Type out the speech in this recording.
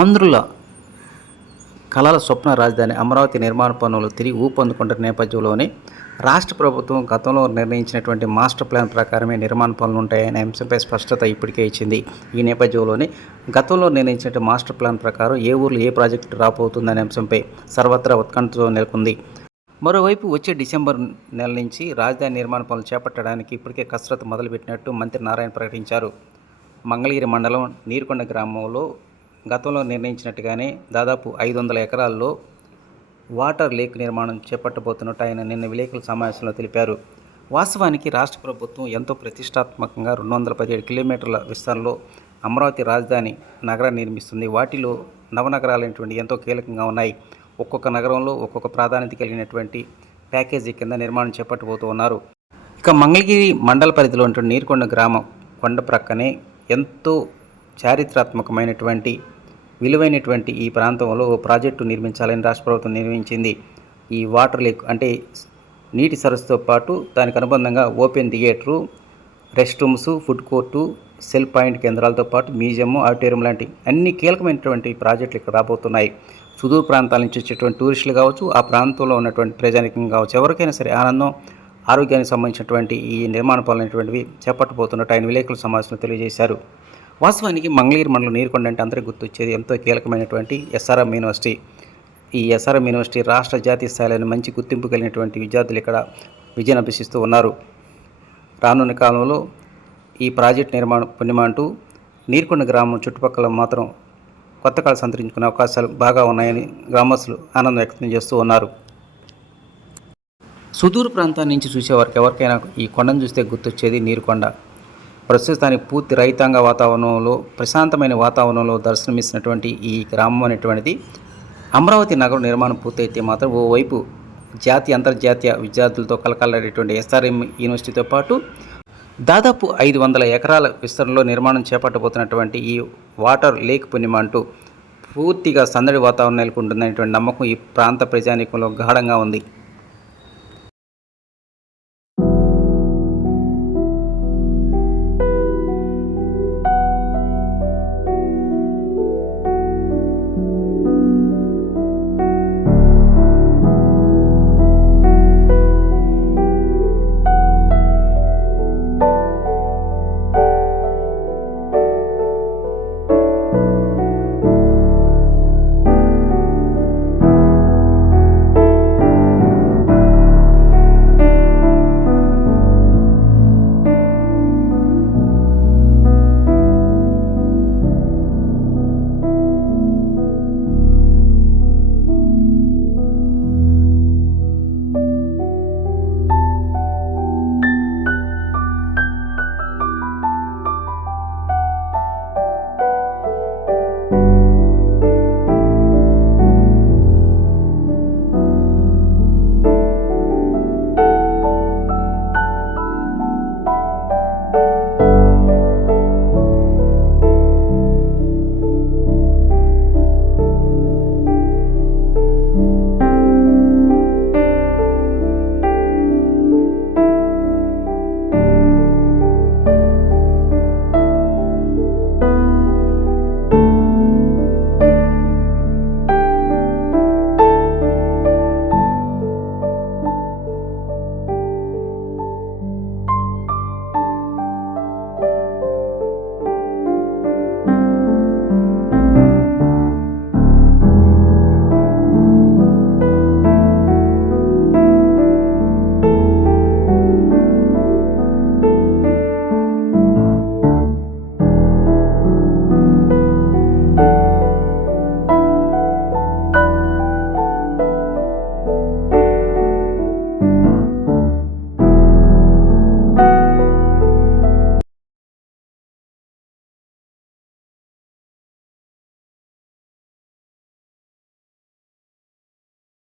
ఆంధ్రుల కళల స్వప్న రాజధాని అమరావతి నిర్మాణ పనులు తిరిగి ఊపందుకుంటున్న నేపథ్యంలోనే రాష్ట్ర ప్రభుత్వం గతంలో నిర్ణయించినటువంటి మాస్టర్ ప్లాన్ ప్రకారమే నిర్మాణ పనులు ఉంటాయనే అంశంపై స్పష్టత ఇప్పటికే ఇచ్చింది. ఈ నేపథ్యంలోనే గతంలో నిర్ణయించిన మాస్టర్ ప్లాన్ ప్రకారం ఏ ఊర్లో ఏ ప్రాజెక్టు రాబోతుందనే అంశంపై సర్వత్రా ఉత్కంఠతో నెలకొంది. మరోవైపు వచ్చే డిసెంబర్ నెల నుంచి రాజధాని నిర్మాణ పనులు చేపట్టడానికి ఇప్పటికే కసరత్తు మొదలుపెట్టినట్టు మంత్రి నారాయణ ప్రకటించారు. మంగళగిరి మండలం నీరుకొండ గ్రామంలో గతంలో నిర్ణయించినట్టుగానే దాదాపు 500 ఎకరాల్లో వాటర్ లేక్ నిర్మాణం చేపట్టబోతున్నట్టు ఆయన నిన్న విలేకరుల సమావేశంలో తెలిపారు. వాస్తవానికి రాష్ట్ర ప్రభుత్వం ఎంతో ప్రతిష్టాత్మకంగా 217 కిలోమీటర్ల విస్తరణలో అమరావతి రాజధాని నగరాన్ని నిర్మిస్తుంది. వాటిలో నవనగరాలైనటువంటి ఎంతో కీలకంగా ఉన్నాయి. ఒక్కొక్క నగరంలో ఒక్కొక్క ప్రాధాన్యత కలిగినటువంటి ప్యాకేజీ కింద నిర్మాణం చేపట్టబోతూ ఉన్నారు. ఇక మంగళగిరి మండల పరిధిలో ఉన్నటువంటి నీరుకొండ గ్రామం కొండ ప్రక్కనే ఎంతో చారిత్రాత్మకమైనటువంటి విలువైనటువంటి ఈ ప్రాంతంలో ఓ ప్రాజెక్టు నిర్మించాలని రాష్ట్ర ప్రభుత్వం నిర్మించింది. ఈ వాటర్ లేక్ అంటే నీటి సరస్సుతో పాటు దానికి అనుబంధంగా open theatre, rest rooms, food court, cell point కేంద్రాలతో పాటు మ్యూజియం, ఆడిటోరియం లాంటి అన్ని కీలకమైనటువంటి ప్రాజెక్టులు ఇక్కడ రాబోతున్నాయి. సుదూర ప్రాంతాల నుంచి వచ్చేటువంటి టూరిస్టులు కావచ్చు, ఆ ప్రాంతంలో ఉన్నటువంటి ప్రజానికం కావచ్చు, ఎవరికైనా సరే ఆనందం, ఆరోగ్యానికి సంబంధించినటువంటి ఈ నిర్మాణ పనులు అనేటువంటివి చేపట్టబోతున్నట్టు ఆయన విలేకరుల సమావేశంలో తెలియజేశారు. వాస్తవానికి మంగళగిరి మండలం నీరుకొండ అంటే అందరికీ గుర్తొచ్చేది ఎంతో కీలకమైనటువంటి ఎస్ఆర్ఎం యూనివర్సిటీ. ఈ ఎస్ఆర్ఎం యూనివర్సిటీ రాష్ట్ర జాతీయ స్థాయిలోని మంచి గుర్తింపు కలిగినటువంటి విద్యార్థులు ఇక్కడ విద్యను అభ్యసిస్తూ ఉన్నారు. రానున్న కాలంలో ఈ ప్రాజెక్ట్ నిర్మాణం పుణ్యమంటూ నీరుకొండ గ్రామం చుట్టుపక్కల మాత్రం కొత్త కళ సంతరించుకునే అవకాశాలు బాగా ఉన్నాయని గ్రామస్తులు ఆనందం వ్యక్తం చేస్తూ ఉన్నారు. సుదూర ప్రాంతాల నుంచి చూసేవారికి ఎవరికైనా ఈ కొండను చూస్తే గుర్తొచ్చేది నీరుకొండ. ప్రస్తుతానికి పూర్తి రైతాంగ వాతావరణంలో, ప్రశాంతమైన వాతావరణంలో దర్శనమిస్తున్నటువంటి ఈ గ్రామం అనేటువంటిది అమరావతి నగరం నిర్మాణం పూర్తయితే మాత్రం ఓవైపు జాతీయ అంతర్జాతీయ విద్యార్థులతో కలకలాడేటువంటి ఎస్ఆర్ఎం యూనివర్సిటీతో పాటు దాదాపు 500 ఎకరాల విస్తరణలో నిర్మాణం చేపట్టబోతున్నటువంటి ఈ వాటర్ లేక్ పుణ్యమంటూ పూర్తిగా సందడి వాతావరణం నెలకొంటుందనేటువంటి నమ్మకం ఈ ప్రాంత ప్రజానీకంలో గాఢంగా ఉంది.